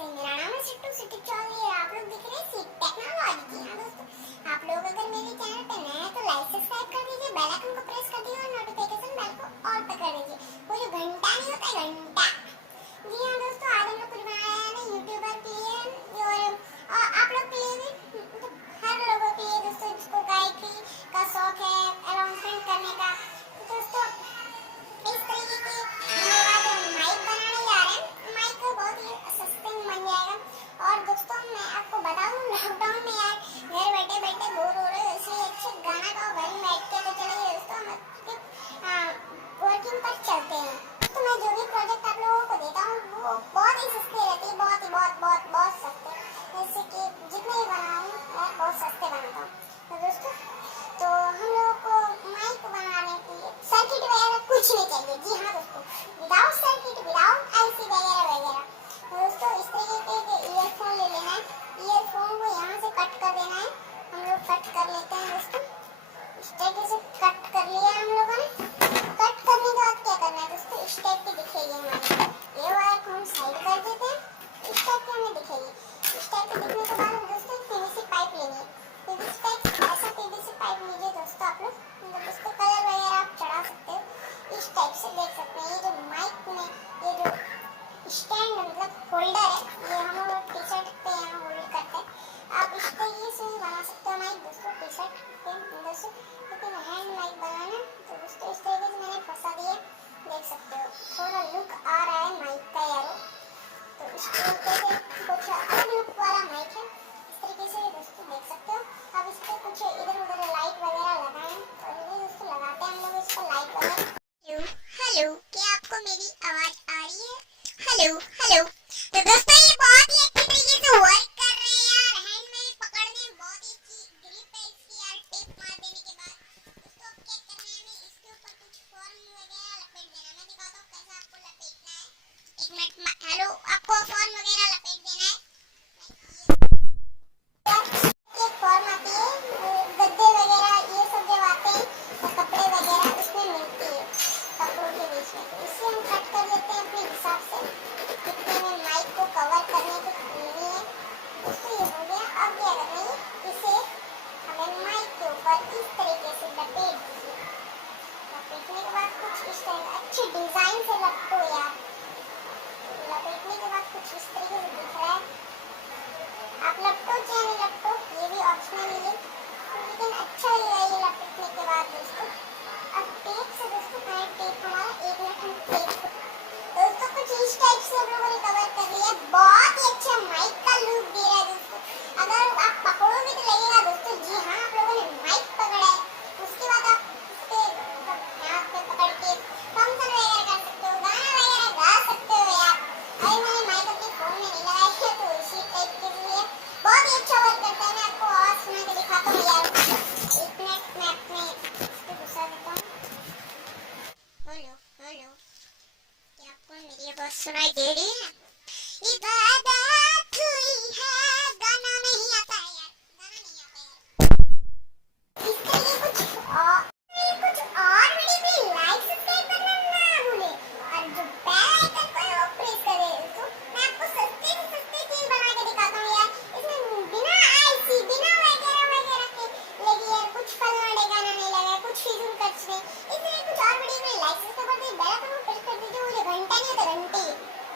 कैसे? मेरा नाम है सिट्टू सिटी चौधरी और आप लोग देख रहे हैं सीट टेक्नोलॉजी की। हाँ दोस्तों, आप लोग अगर मेरे चैनल पे नए हैं तो लाइक सब्सक्राइब कर दीजिए, बेल आइकन को प्रेस कर दीजिए और नोटिफिकेशन बेल को ऑल पे कर दीजिए। वो जो घंटा नहीं होता घंटा। जी हाँ दोस्तों, आज हम लोग कुछ बनाया है ना यूट्यूबर के लिए और आप लोग के लिए भी, मतलब हर लोगों के लिए दोस्तों जिसको गायत्री का शौक है, अनाउंसमेंट करने का। तो दोस्तों इस तरीके के हम लोग आज माइक बनाने जा रहे हैं। माइक बहुत ही सस्ते में बन जाएगा। और दोस्तों मैं आपको बताऊं, लॉकडाउन में यार घर बैठे बैठे बोर हो रहे हो, इसलिए अच्छे गाना गाओ घर में बैठ के। तो चलिए दोस्तों हम वर्किंग पर चलते हैं। तो मैं जो भी प्रोजेक्ट आप लोगों को देता हूँ वो बहुत ही सस्ते रहते हैं, बहुत ही बहुत सस्ते। जैसे कि जितने भी बनाऊँ मैं बहुत सस्ते बनाता हूँ। तो दोस्तों तो हम लोगों को माइक बनाने के लिए सर्किट वगैरह कुछ नहीं चाहिए। जी हाँ दोस्तों, विदाउट सर्किट, विदाउट आईसी वगैरह वगैरह। तो दोस्तों इस तरीके के ईयरफोन ले लेना है। ईयरफोन को यहाँ से कट कर देना है। हम लोग कट कर लेते हैं दोस्तों। इस तरीके से कट कर लिया हम लोगों ने। कट करने के बाद क्या करना है दोस्तों, इस टाइप की दिखेगी हमारी। ये वायर को हम साइड कर देते हैं, इस टाइप की हमें दिखेगी। इस टाइप की दिखने के बाद दोस्तों पीवीसी पाइप लेनी है। पीवीसी पाइप, ऐसा पीवीसी पाइप लीजिए दोस्तों आप लोग, मतलब इस पे कलर वगैरह आप चढ़ा सकते हो। इस टाइप से देख सकते हैं। ये जो माइक में ये जो स्टैंड मतलब होल्डर है, ये हम लोग टी शर्ट पे यहाँ होल्ड करते हैं। आप इस तरीके से बना सकते हो माइक दोस्तों टी शर्ट के अंदर से। लेकिन हैंड माइक बनाना तो दोस्तों इस तरीके से मैंने फंसा दिया, देख सकते हो। थोड़ा लुक आ रहा है माइक का यारो। तो इस तरीके से कुछ अलग लुक वाला माइक है। इस तरीके से दोस्तों देख सकते हो। अब इस पर कुछ इधर उधर लाइट वगैरह लगाएं। और ये दोस्तों लगाते हैं हम लोग इस पर लाइट वगैरह। हेलो हेलो, क्या आपको मेरी आवाज आ रही है? Hello hello. तो दोस्तों ये बहुत ही अच्छी तरीके से वर्क कर रहे हैं यार। हैंड में पकड़ने में बहुत ही अच्छी ग्रिप है इसकी यार। टेप मार देने के बाद दोस्तों अब क्या करना है, हमें इसके ऊपर कुछ फॉर्म वगैरह लपेट देना है। मैं दिखाता हूँ कैसे आपको लपेटना है। एक मिनट। हेलो, आपको फॉर्म वगैरह लपेट देना है। एक फॉर्म आती है, गद्दे वगैरह ये सब जब आते हैं तो कपड़े वगैरह उसमें मिलती है कपड़ों के बीच में। तो इसे हम कट कर लेते हैं अपने हिसाब से, कितने में माइक को कवर करने की पूरी है दोस्तों। ये हो गया। अब क्या करना है, इसे हमें माइक के ऊपर इस तरीके से लपेट दीजिए। लपेटने के बाद कुछ इस तरह अच्छी डिजाइन से लपटो यार। लपेटने के बाद कुछ इस तरीके से दिख रहा है। आप लपटो चाहे नहीं लपटो, ये भी ऑप्शनल है, लेकिन अच्छा ही है ये लपेटने के बाद दोस्तों। अब टेप से दोस्तों पहले टेप हमारा 1 मिनट हम टेप दोस्तों कुछ इस टाइप से हम लोगों ने कवर कर लिया। बहुत ही अच्छा माइक का लुक दे रहा है दोस्तों। अगर आप पकड़ोगे तो लगेगा दोस्तों जी हाँ आप लोगों ने माइक पकड़ा है। उसके बाद आप इस पे हाथ पे पकड़ के फंक्शन वगैरह कर सकते हो, गाना वगैरह गा सकते हो यार। अरे मैंने माइक अपने फोन में नहीं लगाया है तो इसी टाइप के लिए बहुत ही अच्छा वर्क करता है। मैं आपको आवाज सुना के दिखाता हूँ यार। 1 मिनट मैं अपने इसको घुसा देता हूँ। हेलो हेलो, क्या आपको मेरी आवाज सुनाई दे रही है? इबादत